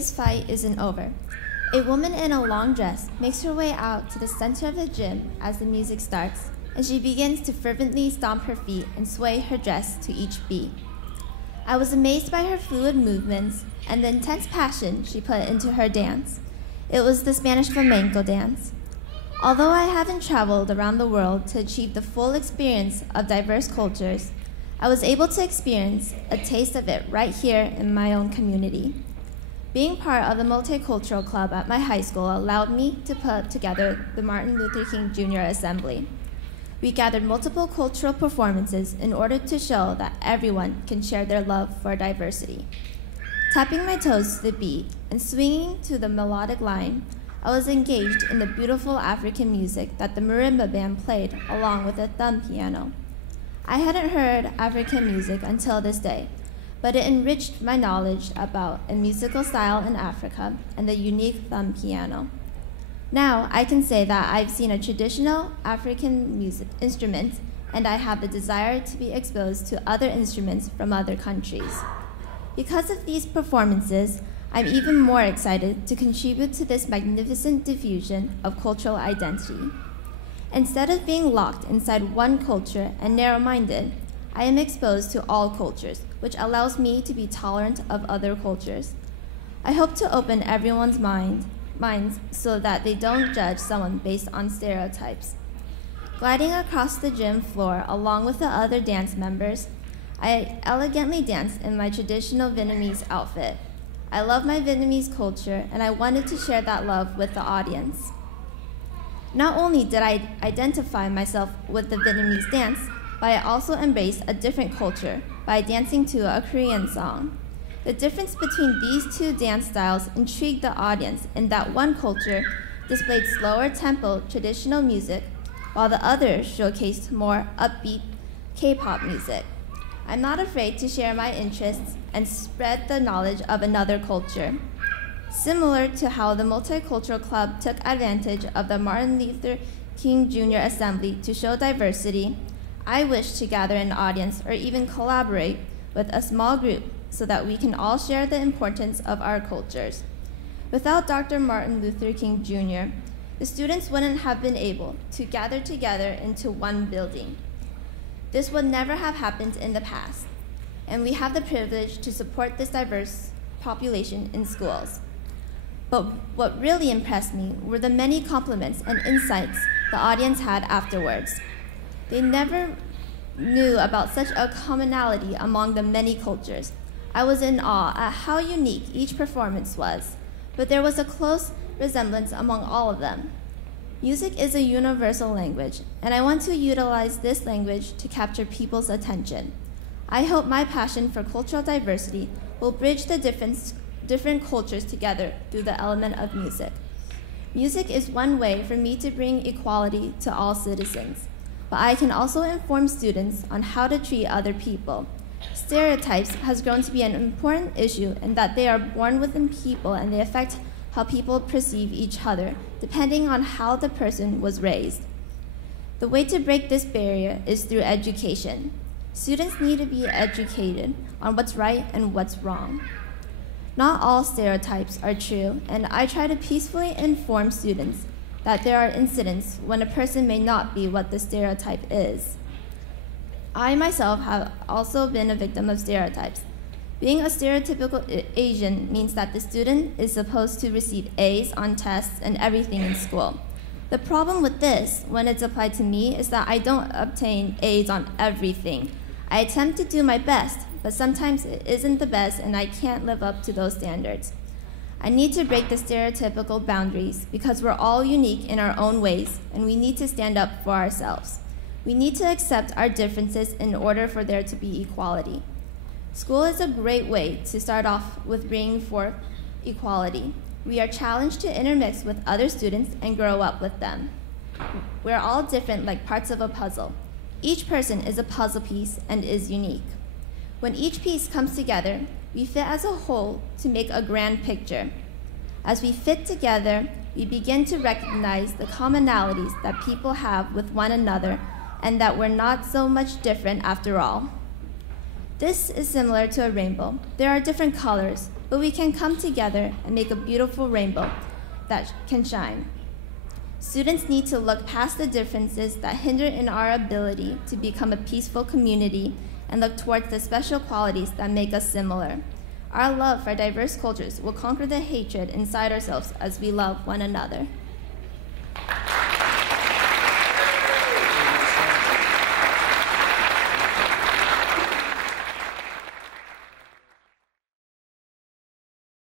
fist fight isn't over. A woman in a long dress makes her way out to the center of the gym as the music starts, and she begins to fervently stomp her feet and sway her dress to each beat. I was amazed by her fluid movements and the intense passion she put into her dance. It was the Spanish flamenco dance. Although I haven't traveled around the world to achieve the full experience of diverse cultures, I was able to experience a taste of it right here in my own community. Being part of the multicultural club at my high school allowed me to put together the Martin Luther King Jr. Assembly. We gathered multiple cultural performances in order to show that everyone can share their love for diversity. Tapping my toes to the beat and swinging to the melodic line, I was engaged in the beautiful African music that the marimba band played along with a thumb piano. I hadn't heard African music until this day, but it enriched my knowledge about a musical style in Africa and the unique thumb piano. Now I can say that I've seen a traditional African music instrument, and I have the desire to be exposed to other instruments from other countries. Because of these performances, I'm even more excited to contribute to this magnificent diffusion of cultural identity. Instead of being locked inside one culture and narrow-minded, I am exposed to all cultures, which allows me to be tolerant of other cultures. I hope to open everyone's minds so that they don't judge someone based on stereotypes. Gliding across the gym floor along with the other dance members, I elegantly danced in my traditional Vietnamese outfit. I love my Vietnamese culture, and I wanted to share that love with the audience. Not only did I identify myself with the Vietnamese dance, but I also embraced a different culture by dancing to a Korean song. The difference between these two dance styles intrigued the audience in that one culture displayed slower tempo traditional music, while the other showcased more upbeat K-pop music. I'm not afraid to share my interests and spread the knowledge of another culture. Similar to how the Multicultural Club took advantage of the Martin Luther King Jr. Assembly to show diversity, I wish to gather an audience or even collaborate with a small group so that we can all share the importance of our cultures. Without Dr. Martin Luther King Jr., the students wouldn't have been able to gather together into one building. This would never have happened in the past, and we have the privilege to support this diverse population in schools. But what really impressed me were the many compliments and insights the audience had afterwards. They never knew about such a commonality among the many cultures. I was in awe at how unique each performance was, but there was a close resemblance among all of them. Music is a universal language, and I want to utilize this language to capture people's attention. I hope my passion for cultural diversity will bridge the different cultures together through the element of music. Music is one way for me to bring equality to all citizens, but I can also inform students on how to treat other people. Stereotypes has grown to be an important issue in that they are born within people and they affect how people perceive each other, depending on how the person was raised. The way to break this barrier is through education. Students need to be educated on what's right and what's wrong. Not all stereotypes are true, and I try to peacefully inform students that there are incidents when a person may not be what the stereotype is. I myself have also been a victim of stereotypes. Being a stereotypical Asian means that the student is supposed to receive A's on tests and everything in school. The problem with this, when it's applied to me, is that I don't obtain A's on everything. I attempt to do my best, but sometimes it isn't the best and I can't live up to those standards. I need to break the stereotypical boundaries because we're all unique in our own ways and we need to stand up for ourselves. We need to accept our differences in order for there to be equality. School is a great way to start off with bringing forth equality. We are challenged to intermix with other students and grow up with them. We're all different like parts of a puzzle. Each person is a puzzle piece and is unique. When each piece comes together, we fit as a whole to make a grand picture. As we fit together, we begin to recognize the commonalities that people have with one another and that we're not so much different after all. This is similar to a rainbow. There are different colors, but we can come together and make a beautiful rainbow that can shine. Students need to look past the differences that hinder in our ability to become a peaceful community and look towards the special qualities that make us similar. Our love for diverse cultures will conquer the hatred inside ourselves as we love one another.